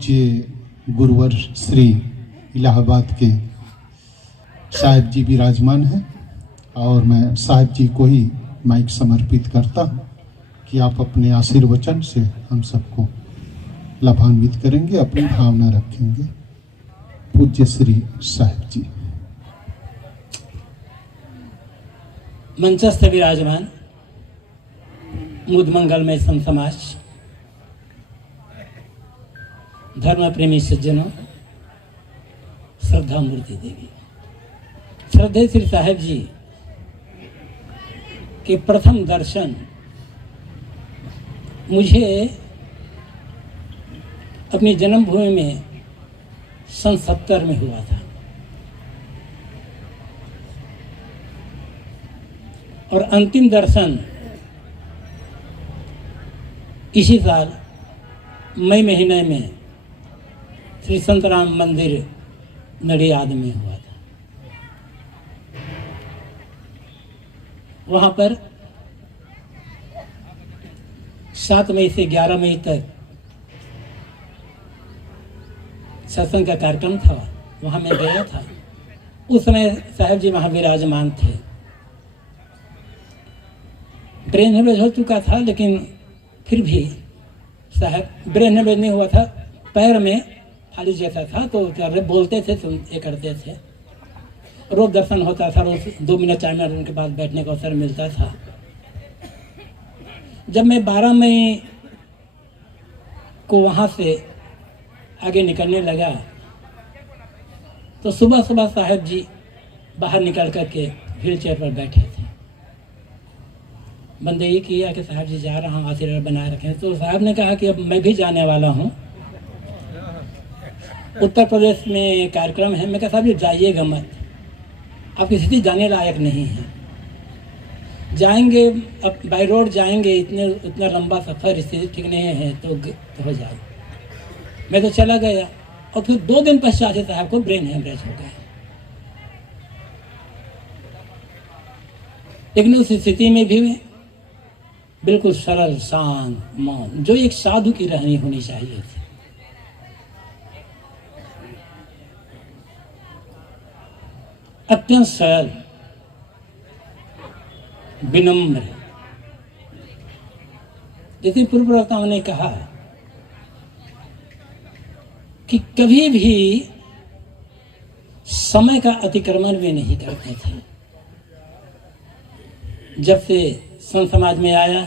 पूज्य गुरुवर श्री इलाहाबाद के साहिब जी विराजमान हैं और मैं साहिब जी को ही माइक समर्पित करता हूँ कि आप अपने आशीर्वचन से हम सबको लाभान्वित करेंगे, अपनी भावना रखेंगे। पूज्य श्री साहिब जी। मंचस्थ विराजमान मुद मंगलमय संत समाज, धर्म प्रेमी सज्जनों, श्रद्धा मूर्ति देवी, श्रद्धेय श्री साहिब जी के प्रथम दर्शन मुझे अपनी जन्मभूमि में सन 70 में हुआ था और अंतिम दर्शन इसी साल मई महीने में श्री संत राम मंदिर नडियाद में हुआ था। वहाँ पर 7 मई से 11 मई तक सत्संग का कार्यक्रम था। वहाँ मैं गया था। उस समय साहिब जी वहाँ विराजमान थे। ब्रेन हेमरेज हो चुका था, लेकिन फिर भी साहब ब्रेन हेमरेज नहीं हुआ था, पैर में फालिज जैसा था, तो बोलते थे, सुनते करते थे। रोज दर्शन होता था, रोज 2 मिनट 4 मिनट उनके पास बैठने का अवसर मिलता था। जब मैं 12 मई को वहाँ से आगे निकलने लगा तो सुबह सुबह साहब जी बाहर निकल कर के व्हील चेयर पर बैठे थे। बंदे ये किया कि साहब जी जा रहा हूँ, आशीर्वाद बनाए रखें। तो साहब ने कहा कि अब मैं भी जाने वाला हूँ, उत्तर प्रदेश में कार्यक्रम है। मैं कहा साहब जी जाइएगा मत, आपकी स्थिति जाने लायक नहीं है। जाएंगे अब बाई रोड जाएंगे, इतना लंबा सफ़र, स्थिति ठीक नहीं है तो हो जाए। मैं तो चला गया और फिर 2 दिन पश्चात साहब को ब्रेन हेमरेज हो गया। लेकिन उस स्थिति में भी बिल्कुल सरल, शांत, मौन, जो एक साधु की रहनी होनी चाहिए थी। अत्यंत सरल, विनम्र। जैसे पूर्व प्रवक्ताओं ने कहा कि कभी भी समय का अतिक्रमण वे नहीं करते थे। जब से संत समाज में आया,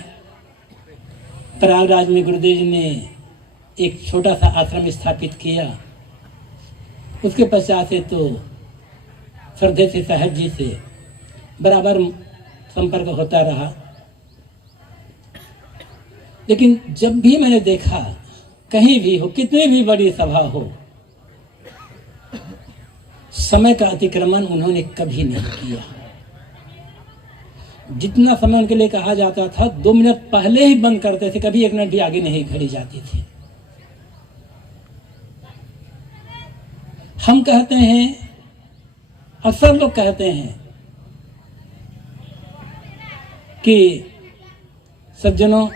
प्रयागराज में गुरुदेव जी ने एक छोटा सा आश्रम स्थापित किया। उसके पश्चात से तो श्रद्धेय से साहिब जी से बराबर संपर्क होता रहा। लेकिन जब भी मैंने देखा, कहीं भी हो, कितनी भी बड़ी सभा हो, समय का अतिक्रमण उन्होंने कभी नहीं किया। जितना समय उनके लिए कहा जाता था 2 मिनट पहले ही बंद करते थे, कभी 1 मिनट भी आगे नहीं खड़ी जाती थी। हम कहते हैं, अक्सर लोग कहते हैं कि सज्जनों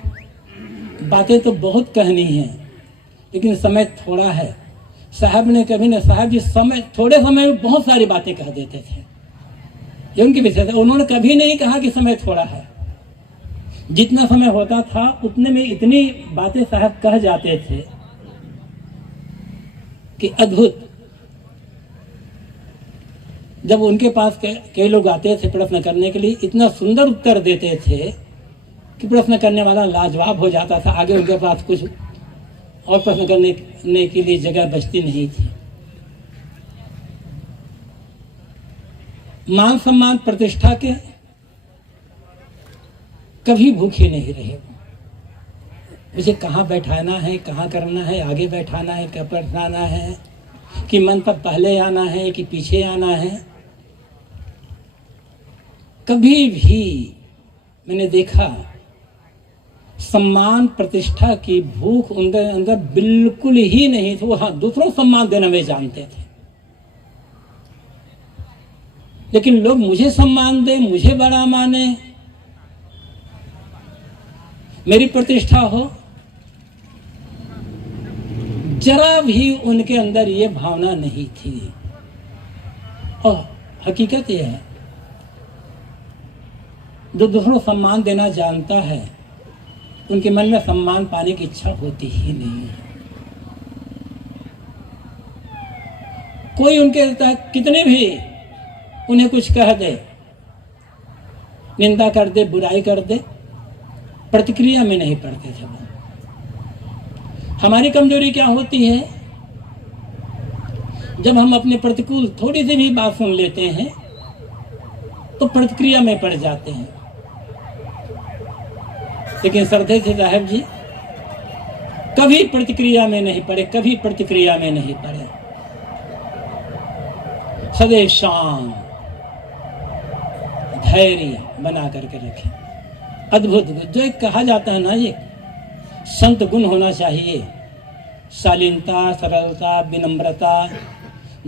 बातें तो बहुत कहनी है लेकिन समय थोड़ा है। साहब ने कभी ना, साहब जी थोड़े समय में बहुत सारी बातें कह देते थे। ये उनकी विशेषता। उन्होंने कभी नहीं कहा कि समय थोड़ा है। जितना समय होता था उतने में इतनी बातें साहब कह जाते थे कि अद्भुत। जब उनके पास कई लोग आते थे प्रश्न करने के लिए, इतना सुंदर उत्तर देते थे कि प्रश्न करने वाला लाजवाब हो जाता था। आगे उनके पास कुछ और प्रश्न करने के लिए जगह बचती नहीं थी। मान सम्मान प्रतिष्ठा के कभी भूखे नहीं रहे। मुझे कहाँ बैठाना है, कहाँ करना है, आगे बैठाना है, क्या बैठाना है, कि मन पर पहले आना है कि पीछे आना है। कभी भी मैंने देखा सम्मान प्रतिष्ठा की भूख उनके अंदर बिल्कुल ही नहीं थी। वो हाँ, दूसरों को सम्मान देना वे जानते थे, लेकिन लोग मुझे सम्मान दें, मुझे बड़ा माने, मेरी प्रतिष्ठा हो, जरा भी उनके अंदर ये भावना नहीं थी। और हकीकत यह है, जो दूसरों को सम्मान देना जानता है, उनके मन में सम्मान पाने की इच्छा होती ही नहीं है। कोई उनके तहत कितने भी उन्हें कुछ कह दे, निंदा कर दे, बुराई कर दे, प्रतिक्रिया में नहीं पड़ते थे वो। हमारी कमजोरी क्या होती है, जब हम अपने प्रतिकूल थोड़ी सी भी बात सुन लेते हैं तो प्रतिक्रिया में पड़ जाते हैं। लेकिन सरदेव साहब जी कभी प्रतिक्रिया में नहीं पड़े, कभी प्रतिक्रिया में नहीं पड़े। सदैव शांत धैर्य बना करके रखे। अद्भुत जो एक कहा जाता है ना, ये संत गुण होना चाहिए, शालीनता, सरलता, विनम्रता,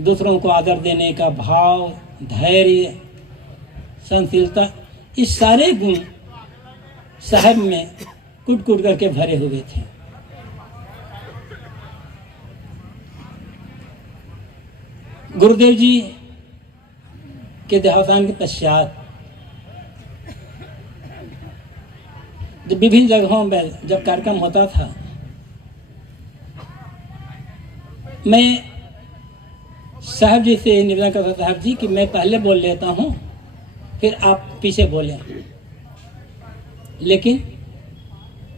दूसरों को आदर देने का भाव, धैर्य, सहनशीलता, इस सारे गुण साहब में कुट कुट करके भरे हुए थे। गुरुदेव जी के देहावसान के पश्चात जब विभिन्न जगहों में जब कार्यक्रम होता था, मैं साहब जी से निवेदन करता, साहब जी कि मैं पहले बोल लेता हूँ, फिर आप पीछे बोलें। लेकिन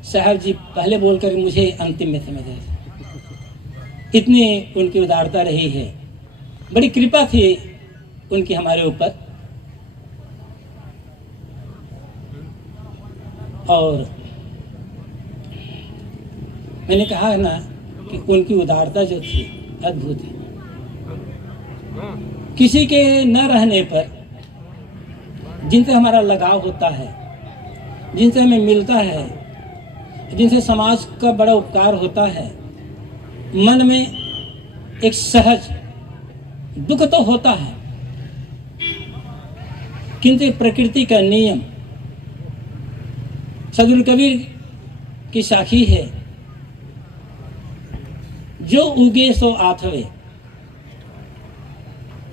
साहब जी पहले बोलकर मुझे अंतिम में समझ आए। इतनी उनकी उदारता रही है, बड़ी कृपा थी उनकी हमारे ऊपर। और मैंने कहा है ना कि उनकी उदारता जो थी अद्भुत है। किसी के न रहने पर जिनसे हमारा लगाव होता है, जिनसे हमें मिलता है, जिनसे समाज का बड़ा उपकार होता है, मन में एक सहज दुख तो होता है, किंतु प्रकृति का नियम सदगुरु कबीर की साखी है, जो उगे सो आथवे,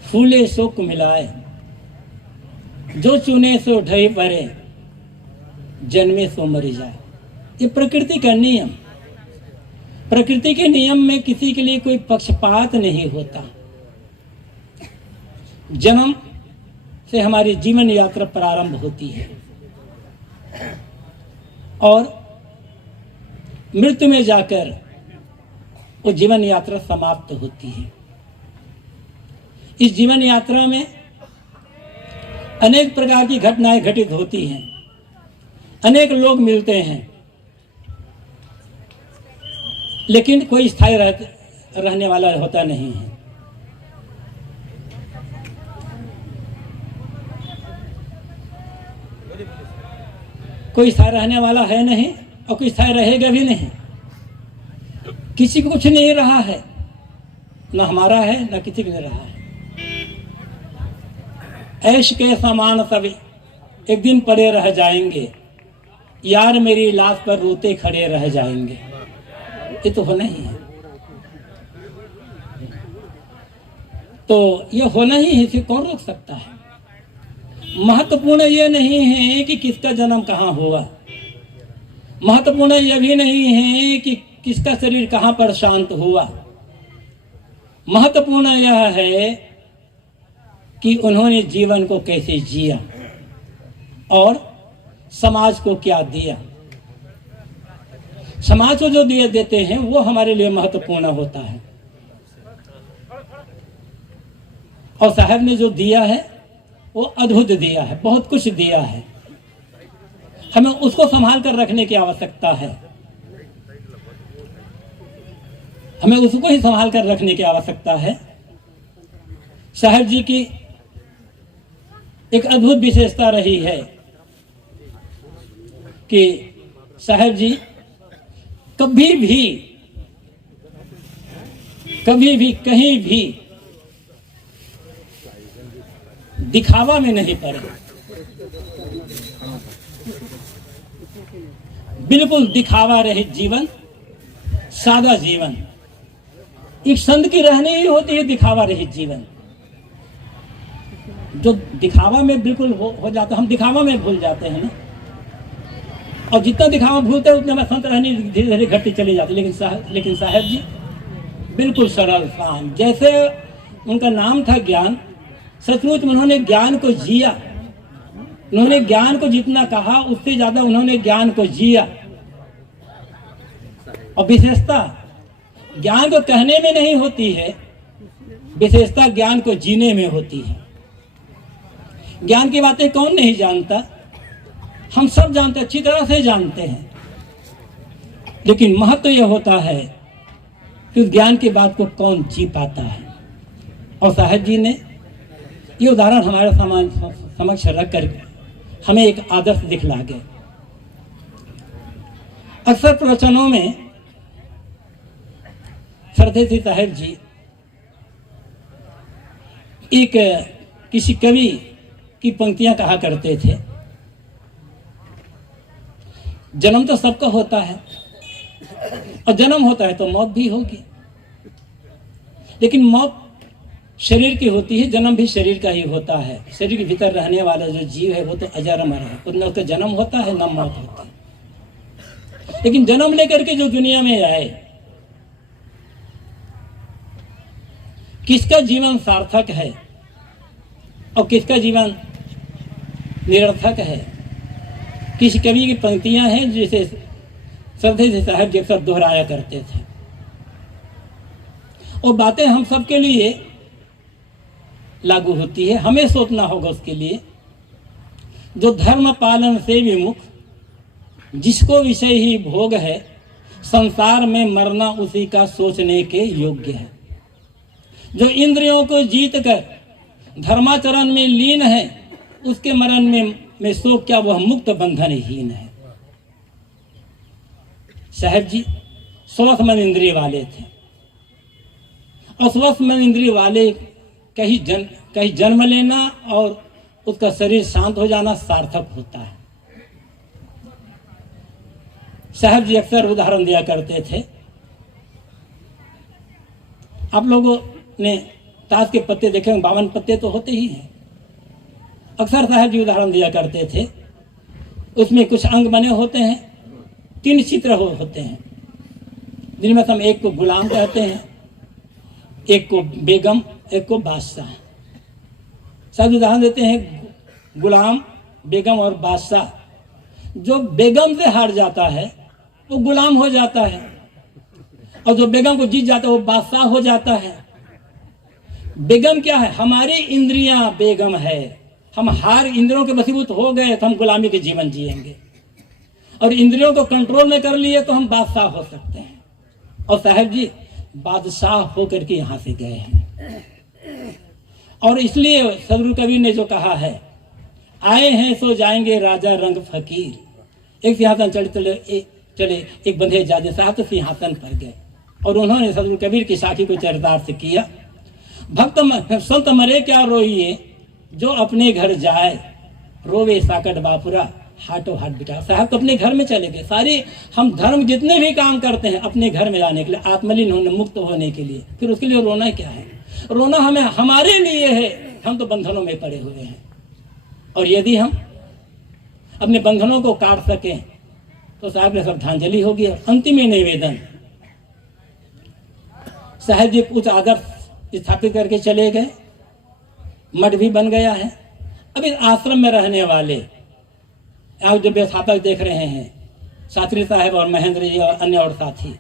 फूले सो कुमिलाए, जो चुने सो ढई परे, जन्मे सो मरी जाए। ये प्रकृति का नियम। प्रकृति के नियम में किसी के लिए कोई पक्षपात नहीं होता। जन्म से हमारी जीवन यात्रा प्रारंभ होती है और मृत्यु में जाकर वो जीवन यात्रा समाप्त होती है। इस जीवन यात्रा में अनेक प्रकार की घटनाएं घटित होती हैं, अनेक लोग मिलते हैं, लेकिन कोई स्थायी रहने वाला होता नहीं है। कोई स्थायी रहने वाला है नहीं और कोई स्थायी रहेगा भी नहीं। किसी को कुछ नहीं रहा है, न हमारा है न किसी को नहीं रहा है। ऐश के समान सभी एक दिन पड़े रह जाएंगे, यार मेरी लाश पर रोते खड़े रह जाएंगे। ये तो होना ही है। तो ये होना ही है, इसे कौन रोक सकता है। महत्वपूर्ण ये नहीं है कि किसका जन्म कहाँ हुआ, महत्वपूर्ण यह भी नहीं है कि किसका शरीर कहाँ पर शांत हुआ। महत्वपूर्ण यह है कि उन्होंने जीवन को कैसे जिया और समाज को क्या दिया। समाज को जो दिए देते हैं वो हमारे लिए महत्वपूर्ण होता है। और साहब ने जो दिया है वो अद्भुत दिया है, बहुत कुछ दिया है। हमें उसको संभाल कर रखने की आवश्यकता है, हमें उसको ही संभाल कर रखने की आवश्यकता है। साहब जी की एक अद्भुत विशेषता रही है कि साहब जी कभी भी कहीं भी दिखावा में नहीं पड़े। बिल्कुल दिखावा रहित जीवन, सादा जीवन, एक संत की रहनी ही होती है दिखावा रहित जीवन। जो दिखावा में बिल्कुल हो जाता, हम दिखावा में भूल जाते हैं ना, और जितना दिखावा भूलते हैं उतने में संत रहनी धीरे धीरे घटती चली जाती। लेकिन साहब जी बिल्कुल सरल शांत, जैसे उनका नाम था ज्ञान, सचमुच उन्होंने ज्ञान को जिया। उन्होंने ज्ञान को जितना कहा उससे ज्यादा उन्होंने ज्ञान को जिया। और विशेषता ज्ञान को कहने में नहीं होती है, विशेषता ज्ञान को जीने में होती है। ज्ञान की बातें कौन नहीं जानता, हम सब जानते, अच्छी तरह से जानते हैं, लेकिन महत्व यह होता है कि उस ज्ञान की बात को कौन जी पाता है। और साहब जी ने ये उदाहरण हमारे समक्ष रख कर हमें एक आदर्श दिखला गए। अक्सर प्रवचनों में श्रद्धेय श्री साहब जी एक किसी कवि की पंक्तियां कहा करते थे, जन्म तो सबका होता है और जन्म होता है तो मौत भी होगी, लेकिन मौत शरीर की होती है, जन्म भी शरीर का ही होता है। शरीर के भीतर रहने वाला जो जीव है वो तो अजर अमर है, न उसका जन्म होता है न मौत होती है। लेकिन जन्म लेकर के जो दुनिया में आए, किसका जीवन सार्थक है और किसका जीवन निरर्थक है। किसी कवि की पंक्तियां हैं जिसे श्रद्धेय साहब जी अक्सर दोहराया करते थे, और बातें हम सबके लिए लागू होती है। हमें सोचना होगा उसके लिए, जो धर्म पालन से विमुख, जिसको विषय ही भोग है, संसार में मरना उसी का सोचने के योग्य है। जो इंद्रियों को जीत कर धर्माचरण में लीन है, उसके मरण में शोक क्या, वह मुक्त बंधनहीन है। साहब जी स्वस्थ मन इंद्रिय वाले थे, और स्वस्थ मन इंद्रिय वाले कहीं जन्म लेना और उसका शरीर शांत हो जाना सार्थक होता है। साहब जी अक्सर उदाहरण दिया करते थे। आप लोगों ने ताश के पत्ते देखे, 52 पत्ते तो होते ही हैं। अक्सर साहब जी उदाहरण दिया करते थे, उसमें कुछ अंग बने होते हैं, 3 चित्र होते हैं, जिनमें हम एक को गुलाम कहते हैं, एक को बेगम, एक को बादशाह। सब उदाहरण देते हैं, गुलाम, बेगम और बादशाह। जो बेगम से हार जाता है वो गुलाम हो जाता है, और जो बेगम को जीत जाता है वो बादशाह हो जाता है। बेगम क्या है, हमारी इंद्रियां बेगम है। हम हार इंद्रियों के वशीभूत हो गए तो हम गुलामी के जीवन जिएंगे, और इंद्रियों को कंट्रोल में कर लिए तो हम बादशाह हो सकते हैं। और साहब जी बादशाह होकर के यहां से गए हैं। और इसलिए सदगुरु कबीर ने जो कहा है, आए हैं सो जाएंगे राजा रंग फकीर। एक सिंहासन चले एक बंधे जादे साहब तो सिंहासन पर गए, और उन्होंने सदगुरु कबीर की साखी को चरितार्थ किया। भक्त संत मरे क्या रोइए, जो अपने घर जाए, रोवे साकट बापुरा हाटो हाट बिठा। साहब तो अपने घर में चले गए। सारी हम धर्म जितने भी काम करते हैं अपने घर में जाने के लिए, आत्मलीन होने, मुक्त होने के लिए। फिर उसके लिए रोना क्या है? रोना हमें हमारे लिए है, हम तो बंधनों में पड़े हुए हैं। और यदि हम अपने बंधनों को काट सकें तो साहब ने श्रद्धांजलि होगी। और अंतिम निवेदन, साहब जी कुछ आदर्श स्थापित करके चले गए, मठ भी बन गया है। अब इस आश्रम में रहने वाले आप जो व्यवस्थापक देख रहे हैं, शास्त्री साहब और महेंद्र जी और अन्य और साथी,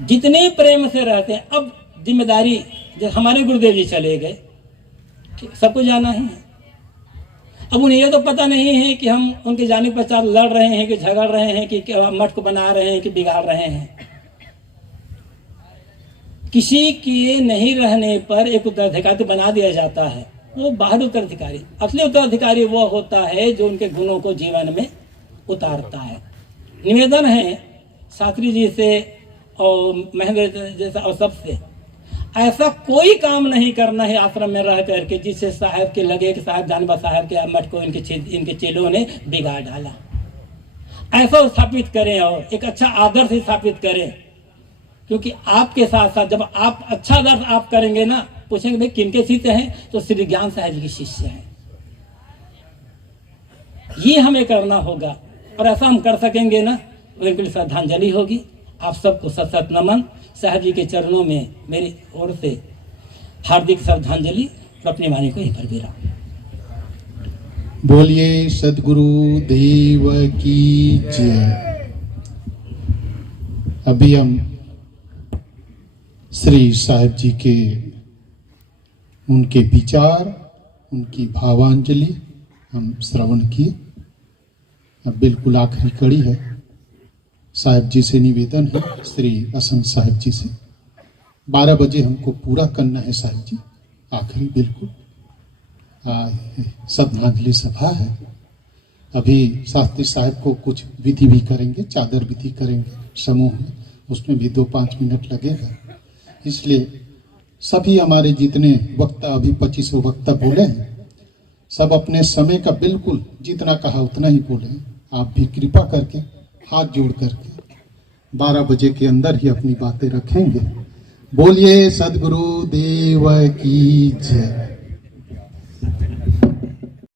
जितने प्रेम से रहते हैं। अब जिम्मेदारी, जैसे हमारे गुरुदेव जी चले गए, सबको जाना ही है। अब उन्हें यह तो पता नहीं है कि हम उनके जाने के पश्चात लड़ रहे हैं कि झगड़ रहे हैं कि मठ को बना रहे हैं कि बिगाड़ रहे हैं। किसी के नहीं रहने पर एक उत्तराधिकारी बना दिया जाता है, वो बाहर उत्तराधिकारी। असली उत्तराधिकारी वो होता है जो उनके गुणों को जीवन में उतारता है। निवेदन है शास्त्री जी से और महेंद्र जैसा और सबसे, ऐसा कोई काम नहीं करना है आश्रम में रह करके जिससे साहब के लगे कि साहब जानबा साहब के मठ को इनके चेलों ने बिगाड़ डाला। ऐसा स्थापित करें और एक अच्छा आदर्श स्थापित करें क्योंकि आपके साथ साथ जब आप अच्छा दर्श आप करेंगे ना, पूछेंगे भाई किनके शिष्य हैं, तो श्री ज्ञान साहब जी के शिष्य हैं। ये हमें करना होगा और ऐसा हम कर सकेंगे ना, उनके लिए श्रद्धांजलि होगी। आप सबको सत सत नमन। साहब जी के चरणों में मेरी ओर से हार्दिक श्रद्धांजलि और अपनी वाणी को यहीं पर विराम। बोलिए सदगुरु देव की जय। अभी हम श्री साहिब जी के उनके विचार, उनकी भावांजलि हम श्रवण किए। अब बिल्कुल आखिरी कड़ी है। साहिब जी से निवेदन है, श्री असंत साहिब जी से, 12 बजे हमको पूरा करना है साहिब जी, आखिरी बिल्कुल श्रद्धांजलि सभा है। अभी शास्त्री साहब को कुछ विधि भी करेंगे, चादर विधि करेंगे समूह में, उसमें भी 2-5 मिनट लगेगा। इसलिए सभी हमारे जितने वक्ता, अभी 25 वक्ता बोले हैं, सब अपने समय का बिल्कुल जितना कहा उतना ही बोले। आप भी कृपा करके हाथ जोड़ करके 12 बजे के अंदर ही अपनी बातें रखेंगे। बोलिए सदगुरु देव की जय।